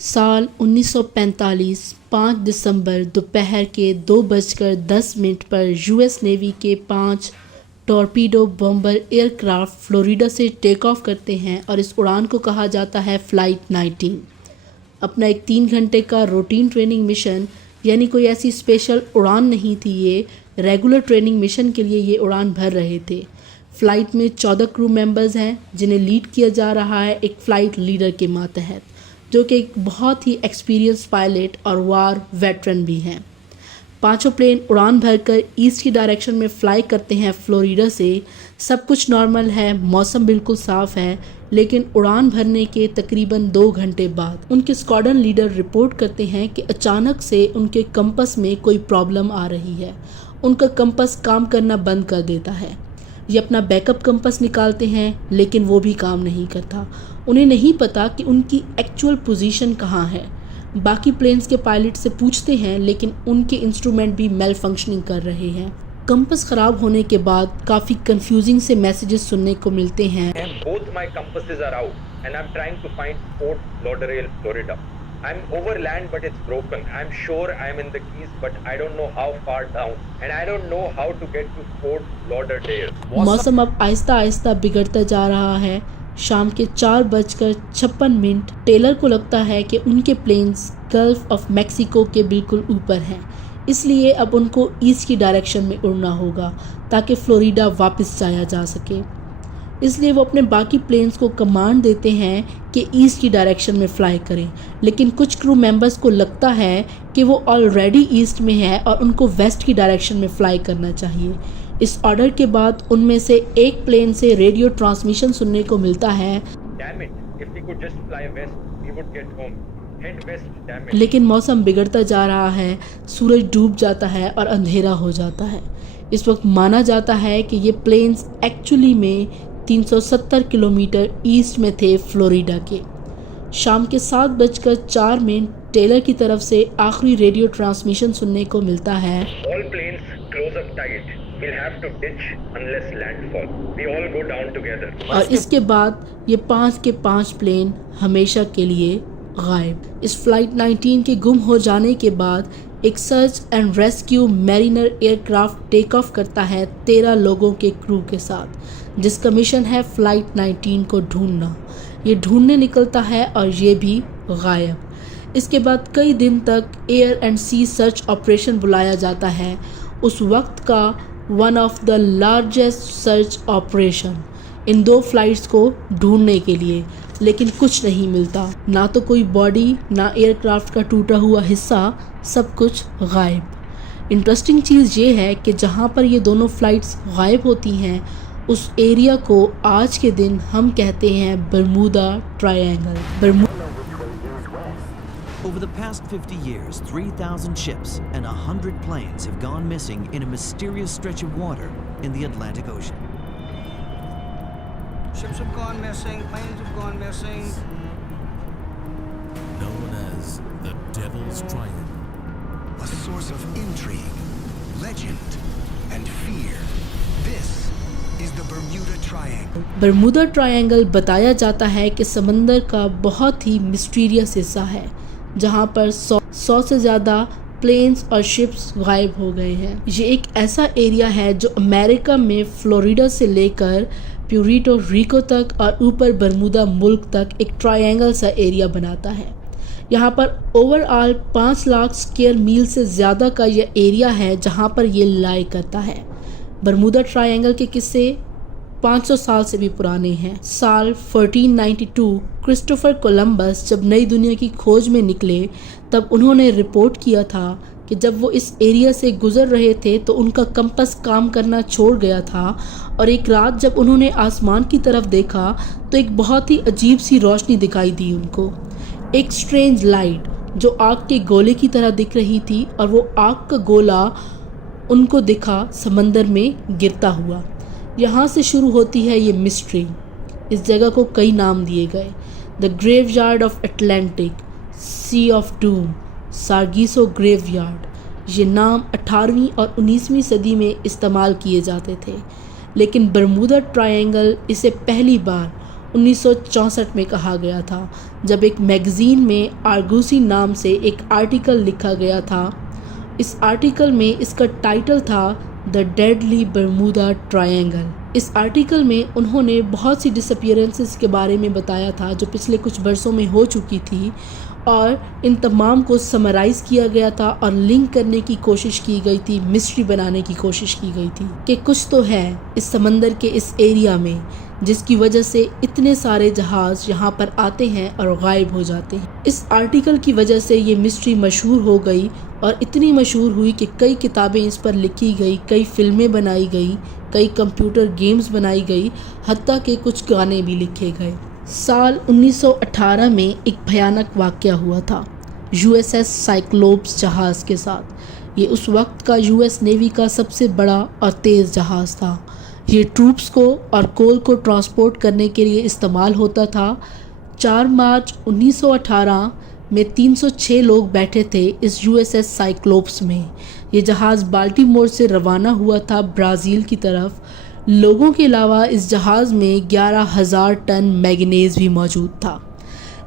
سال 1945 5 دسمبر دوپہر کے 2:10 پر یو ایس نیوی کے 5 ٹورپیڈو بمبر ایئر کرافٹ فلوریڈا سے ٹیک آف کرتے ہیں اور اس اڑان کو کہا جاتا ہے فلائٹ 19۔ اپنا ایک 3 گھنٹے کا روٹین ٹریننگ مشن، یعنی کوئی ایسی اسپیشل اڑان نہیں تھی، یہ ریگولر ٹریننگ مشن کے لیے یہ اڑان بھر رہے تھے۔ فلائٹ میں 14 کرو ممبرز ہیں جنہیں لیڈ کیا جا رہا ہے ایک فلائٹ لیڈر کے ماتحت، جو کہ ایک بہت ہی ایکسپیرینس پائلٹ اور وار ویٹرن بھی ہیں۔ پانچوں پلین اڑان بھر کر ایسٹ کی ڈائریکشن میں فلائی کرتے ہیں فلوریڈا سے۔ سب کچھ نارمل ہے، موسم بالکل صاف ہے، لیکن اڑان بھرنے کے تقریباً 2 گھنٹے بعد ان کے اسکواڈرن لیڈر رپورٹ کرتے ہیں کہ اچانک سے ان کے کمپس میں کوئی پرابلم آ رہی ہے۔ ان کا کمپس کام کرنا بند کر دیتا ہے۔ یہ اپنا بیک اپ کمپس نکالتے ہیں، لیکن وہ بھی کام نہیں کرتا۔ انہیں نہیں پتا کہ ان کی ایکچوئل پوزیشن کہاں ہے۔ باقی پلینز کے پائلٹ سے پوچھتے ہیں، لیکن ان کے انسٹرومنٹ بھی میل فنکشننگ کر رہے ہیں۔ کمپس خراب ہونے کے بعد کافی کنفیوزنگ سے میسیجز سننے کو ملتے ہیں۔ Both my compasses are out and I'm trying to find Fort Lauderdale, Florida. I'm over land but it's broken. I'm sure I'm in the Keys but I don't know how far down and I don't know how to get to Fort Lauderdale. موسم اب آہستہ آہستہ بگڑتا جا رہا ہے۔ شام کے 4:56 tailor کو لگتا ہے کہ ان کے پلینز گلف آف میکسیکو کے بالکل اوپر ہیں، اس لیے اب ان کو ایسٹ کی ڈائریکشن میں اڑنا ہوگا تاکہ فلوریڈا واپس جایا جا سکے۔ اس لیے وہ اپنے باقی پلینز کو کمانڈ دیتے ہیں کہ ایسٹ کی ڈائریکشن میں فلائی کریں، لیکن کچھ کرو ممبرز کو لگتا ہے کہ وہ آلریڈی ایسٹ میں ہے اور ان کو ویسٹ کی ڈائریکشن میں فلائی کرنا چاہیے۔ اس آرڈر کے بعد ان میں سے ایک پلین سے ریڈیو ٹرانسمیشن سننے کو ملتا ہے، Damn it, if we could just fly west, we would get home. Head west, damn it. لیکن موسم بگڑتا جا رہا ہے، سورج ڈوب جاتا ہے اور اندھیرا ہو جاتا ہے۔ اس وقت مانا جاتا ہے کہ یہ پلینز ایکچولی میں 370 کلومیٹر ایسٹ میں تھے فلوریڈا کے۔ شام کے 7:04 ٹیلر کی طرف سے آخری ریڈیو ٹرانسمیشن سننے کو ملتا ہے، All planes close up tight. We'll have to ditch unless landfall. We all go down together. اور اس کے بعد یہ 5 کے 5 پلین ہمیشہ کے لیے غائب۔ اس فلائٹ 19 کے گم ہو جانے کے بعد ایک search and rescue mariner aircraft take off کرتا ہے 13 لوگوں کے کرو کے ساتھ، جس کا مشن ہے فلائٹ 19 کو ڈھونڈنا۔ یہ ڈھونڈنے نکلتا ہے اور یہ بھی غائب۔ اس کے بعد کئی دن تک air and sea search operation بلایا جاتا ہے، اس وقت کا one of the largest search operation in 2 flights کو ڈھونڈنے کے لیے، لیکن کچھ نہیں ملتا، نہ تو کوئی باڈی، نہ ایئر کرافٹ کا ٹوٹا ہوا حصہ، سب کچھ غائب۔ انٹرسٹنگ چیز یہ ہے کہ جہاں پر یہ دونوں فلائٹس غائب ہوتی ہیں، اس ایریا کو آج کے دن ہم کہتے ہیں Bermuda try angle. Over the past 50 years, 3,000 ships and 100 planes have gone missing in a mysterious stretch of water in the Atlantic Ocean. Ships have gone missing, planes have gone missing. Known as the Devil's Triangle. A source of intrigue, legend, and fear. This is the Bermuda Triangle. Bermuda try angle بتایا جاتا ہے کہ سمندر کا بہت ہی مسٹیریس حصہ ہے، جہاں پر 100 سے زیادہ پلینز اور شپس غائب ہو گئے ہیں۔ یہ ایک ایسا ایریا ہے جو امریکہ میں فلوریڈا سے لے کر پیوریٹو ریکو تک اور اوپر برمودا ملک تک ایک ٹرائی اینگل سا ایریا بناتا ہے۔ یہاں پر اوور آل 5 لاکھ اسکوائر میل سے زیادہ کا یہ ایریا ہے جہاں پر یہ لائی کرتا ہے۔ برمودا ٹرائی اینگل کے قصے 500 سال سے بھی پرانے ہیں۔ سال 1492 کرسٹوفر کولمبس جب نئی دنیا کی کھوج میں نکلے، تب انہوں نے رپورٹ کیا تھا کہ جب وہ اس ایریا سے گزر رہے تھے تو ان کا کمپس کام کرنا چھوڑ گیا تھا، اور ایک رات جب انہوں نے آسمان کی طرف دیکھا تو ایک بہت ہی عجیب سی روشنی دکھائی دی ان کو، ایک سٹرینج لائٹ جو آگ کے گولے کی طرح دکھ رہی تھی، اور وہ آگ کا گولا ان کو دکھا سمندر میں گرتا ہوا۔ یہاں سے شروع ہوتی ہے یہ مسٹری۔ اس جگہ کو کئی نام دیے گئے، the graveyard of Atlantic, sea of doom, Sargasso graveyard. یہ نام 18ویں اور 19ویں صدی میں استعمال کیے جاتے تھے، لیکن برمودا ٹرائی اینگل اسے پہلی بار 1964 میں کہا گیا تھا، جب ایک میگزین میں آرگوسی نام سے ایک آرٹیکل لکھا گیا تھا۔ اس آرٹیکل میں اس کا ٹائٹل تھا دا ڈیڈلی برمودا ٹرائینگل۔ اس آرٹیکل میں انہوں نے بہت سی ڈس اپیئرنسز کے بارے میں بتایا تھا جو پچھلے کچھ برسوں میں ہو چکی تھی، اور ان تمام کو سمرائز کیا گیا تھا اور لنک کرنے کی کوشش کی گئی تھی، مسٹری بنانے کی کوشش کی گئی تھی کہ کچھ تو ہے اس سمندر کے اس ایریا میں جس کی وجہ سے اتنے سارے جہاز یہاں پر آتے ہیں اور غائب ہو جاتے ہیں۔ اس آرٹیکل کی وجہ سے یہ مسٹری مشہور ہو گئی اور اتنی مشہور ہوئی کہ کئی کتابیں اس پر لکھی گئی، کئی فلمیں بنائی گئی، کئی کمپیوٹر گیمز بنائی گئی، حتیٰ کہ کچھ گانے بھی لکھے گئے۔ سال 1918 میں ایک بھیانک واقعہ ہوا تھا USS سائکلوپس جہاز کے ساتھ۔ یہ اس وقت کا US نیوی کا سب سے بڑا اور تیز جہاز تھا۔ یہ ٹروپس کو اور کول کو ٹرانسپورٹ کرنے کے لیے استعمال ہوتا تھا۔ 4 مارچ 1918 میں 306 لوگ بیٹھے تھے اس USS سائکلوپس میں۔ یہ جہاز بالٹیمور سے روانہ ہوا تھا برازیل کی طرف۔ لوگوں کے علاوہ اس جہاز میں 11,000 ٹن مینگنیز بھی موجود تھا۔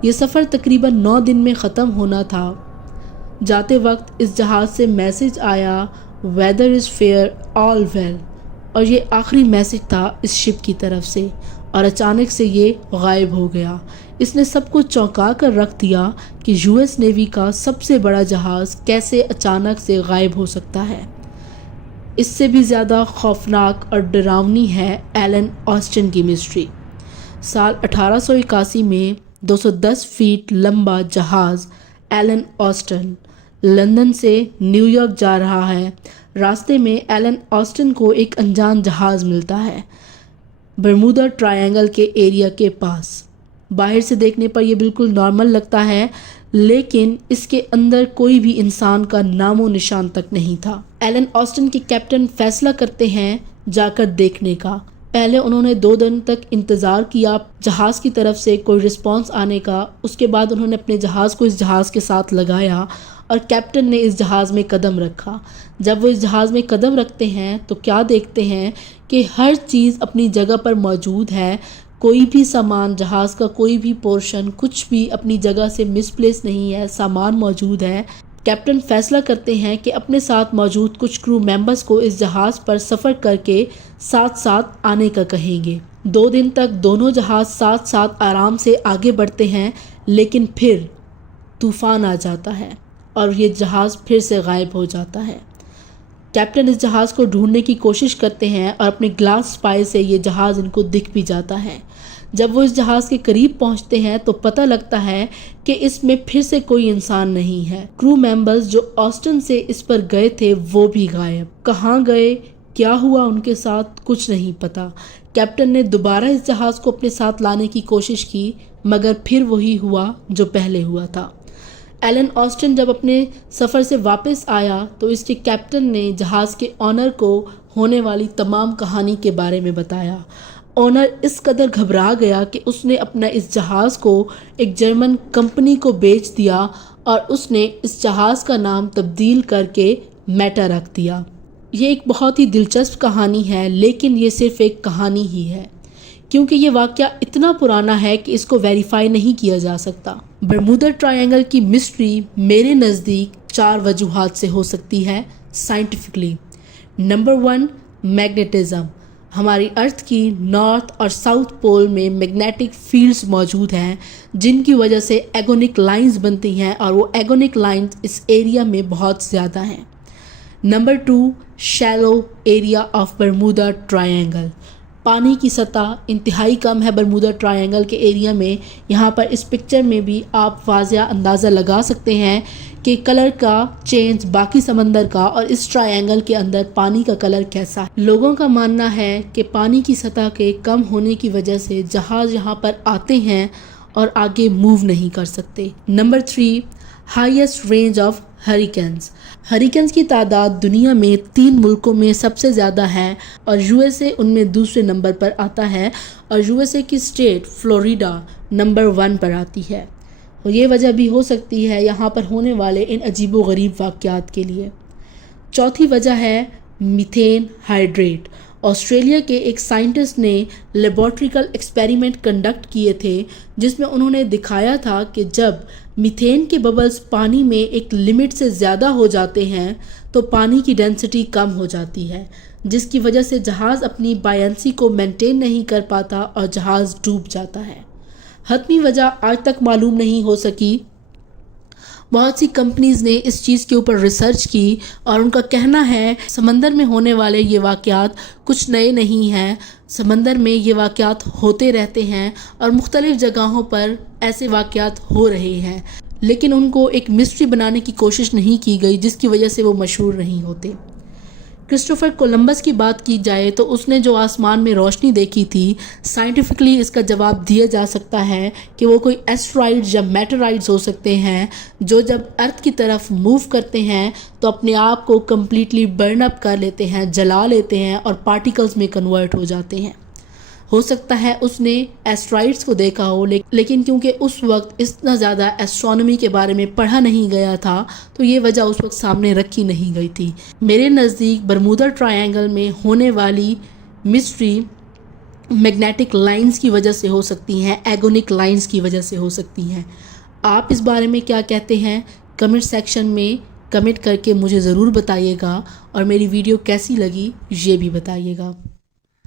یہ سفر تقریباً 9 دن میں ختم ہونا تھا۔ جاتے وقت اس جہاز سے میسج آیا ویدر از فیئر آل ویل، اور یہ آخری میسج تھا اس شپ کی طرف سے، اور اچانک سے یہ غائب ہو گیا۔ اس نے سب کو چونکا کر رکھ دیا کہ US نیوی کا سب سے بڑا جہاز کیسے اچانک سے غائب ہو سکتا ہے۔ اس سے بھی زیادہ خوفناک اور ڈراؤنی ہے ایلن آسٹن کی مسٹری۔ سال 1881 میں 210 فیٹ لمبا جہاز ایلن آسٹن لندن سے نیو یارک جا رہا ہے۔ راستے میں ایلن آسٹن کو ایک انجان جہاز ملتا ہے برمودا ٹرائینگل کے ایریا کے پاس۔ باہر سے دیکھنے پر یہ بالکل نارمل لگتا ہے، لیکن اس کے اندر کوئی بھی انسان کا نام و نشان تک نہیں تھا۔ ایلن آسٹن کے کیپٹن فیصلہ کرتے ہیں جا کر دیکھنے کا۔ پہلے انہوں نے 2 دن تک انتظار کیا جہاز کی طرف سے کوئی رسپانس آنے کا۔ اس کے بعد انہوں نے اپنے جہاز کو اس جہاز کے ساتھ لگایا اور کیپٹن نے اس جہاز میں قدم رکھا۔ جب وہ اس جہاز میں قدم رکھتے ہیں تو کیا دیکھتے ہیں کہ ہر چیز اپنی جگہ پر موجود ہے۔ کوئی بھی سامان، جہاز کا کوئی بھی پورشن، کچھ بھی اپنی جگہ سے مس پلیس نہیں ہے، سامان موجود ہے۔ کیپٹن فیصلہ کرتے ہیں کہ اپنے ساتھ موجود کچھ کرو ممبرز کو اس جہاز پر سفر کر کے ساتھ ساتھ آنے کا کہیں گے۔ 2 دن تک دونوں جہاز ساتھ ساتھ آرام سے آگے بڑھتے ہیں، لیکن پھر طوفان آ جاتا ہے اور یہ جہاز پھر سے غائب ہو جاتا ہے۔ کیپٹن اس جہاز کو ڈھونڈنے کی کوشش کرتے ہیں اور اپنے گلاس اسپائی سے یہ جہاز ان کو دکھ بھی جاتا ہے۔ جب وہ اس جہاز کے قریب پہنچتے ہیں تو پتہ لگتا ہے کہ اس میں پھر سے کوئی انسان نہیں ہے۔ کرو ممبرز جو آسٹن سے اس پر گئے تھے وہ بھی غائب۔ کہاں گئے، کیا ہوا ان کے ساتھ، کچھ نہیں پتا۔ کیپٹن نے دوبارہ اس جہاز کو اپنے ساتھ لانے کی کوشش کی، مگر پھر وہی ہوا جو پہلے ہوا تھا۔ ایلن آسٹن جب اپنے سفر سے واپس آیا تو اس کے کیپٹن نے جہاز کے آنر کو ہونے والی تمام کہانی کے بارے میں بتایا۔ آنر اس قدر گھبرا گیا کہ اس نے اپنا اس جہاز کو ایک جرمن کمپنی کو بیچ دیا اور اس نے اس جہاز کا نام تبدیل کر کے میٹا رکھ دیا۔ یہ ایک بہت ہی دلچسپ کہانی ہے، لیکن یہ صرف ایک کہانی ہی ہے، کیونکہ یہ واقعہ اتنا پرانا ہے کہ اس کو ویریفائی نہیں کیا جا سکتا۔ برمودا ٹرائینگل کی مسٹری میرے نزدیک 4 وجوہات سے ہو سکتی ہے سائنٹیفکلی۔ Number 1، magnetism. ہماری ارتھ کی نارتھ اور ساؤتھ پول میں میگنیٹک فیلڈز موجود ہیں جن کی وجہ سے ایگونک لائنز بنتی ہیں، اور وہ ایگونک لائنز اس ایریا میں بہت زیادہ ہیں۔ Number 2، shallow area of Bermuda triangle. پانی کی سطح انتہائی کم ہے برمودا ٹرائینگل کے ایریا میں۔ یہاں پر اس پکچر میں بھی آپ واضح اندازہ لگا سکتے ہیں کہ کلر کا چینج باقی سمندر کا اور اس ٹرائینگل کے اندر پانی کا کلر کیسا ہے۔ لوگوں کا ماننا ہے کہ پانی کی سطح کے کم ہونے کی وجہ سے جہاز یہاں پر آتے ہیں اور آگے موو نہیں کر سکتے۔ Number 3، highest range of hurricanes. Hurricanes کی تعداد دنیا میں 3 ملکوں میں سب سے زیادہ ہے اور USA ان میں دوسرے نمبر پر آتا ہے، اور USA کی اسٹیٹ فلوریڈا نمبر 1 پر آتی ہے۔ اور یہ وجہ بھی ہو سکتی ہے یہاں پر ہونے والے ان عجیب و غریب واقعات کے لیے۔ چوتھی وجہ ہے میتھین ہائیڈریٹ، آسٹریلیا کے ایک سائنٹسٹ نے لیبارٹریکل ایکسپیریمنٹ کنڈکٹ کیے تھے جس میں انہوں نے دکھایا تھا کہ جب میتھین کے ببلز پانی میں ایک لمٹ سے زیادہ ہو جاتے ہیں تو پانی کی ڈینسٹی کم ہو جاتی ہے، جس کی وجہ سے جہاز اپنی بائنسی کو مینٹین نہیں کر پاتا اور جہاز ڈوب جاتا ہے۔ حتمی وجہ آج تک معلوم نہیں ہو سکی۔ بہت سی کمپنیز نے اس چیز کے اوپر ریسرچ کی اور ان کا کہنا ہے سمندر میں ہونے والے یہ واقعات کچھ نئے نہیں ہیں، سمندر میں یہ واقعات ہوتے رہتے ہیں اور مختلف جگہوں پر ایسے واقعات ہو رہے ہیں، لیکن ان کو ایک مسٹری بنانے کی کوشش نہیں کی گئی جس کی وجہ سے وہ مشہور نہیں ہوتے۔ کرسٹوفر کولمبس کی بات کی جائے تو اس نے جو آسمان میں روشنی دیکھی تھی، سائنٹیفکلی اس کا جواب دیا جا سکتا ہے کہ وہ کوئی ایسٹرائڈز یا میٹرائڈز ہو سکتے ہیں جو جب ارتھ کی طرف موو کرتے ہیں تو اپنے آپ کو کمپلیٹلی برن اپ کر لیتے ہیں، جلا لیتے ہیں اور پارٹیکلز میں کنورٹ ہو جاتے ہیں۔ ہو سکتا ہے اس نے ایسٹرائڈز کو دیکھا ہو، لیکن کیونکہ اس وقت اتنا زیادہ ایسٹرونومی کے بارے میں پڑھا نہیں گیا تھا تو یہ وجہ اس وقت سامنے رکھی نہیں گئی تھی۔ میرے نزدیک برمودا ٹرائینگل میں ہونے والی مسٹری میگنیٹک لائنز کی وجہ سے ہو سکتی ہیں، ایگونک لائنز کی وجہ سے ہو سکتی ہیں۔ آپ اس بارے میں کیا کہتے ہیں؟ کمنٹ سیکشن میں کمنٹ کر کے مجھے ضرور بتائیے گا، اور میری ویڈیو کیسی لگی یہ بھی بتائیے گا۔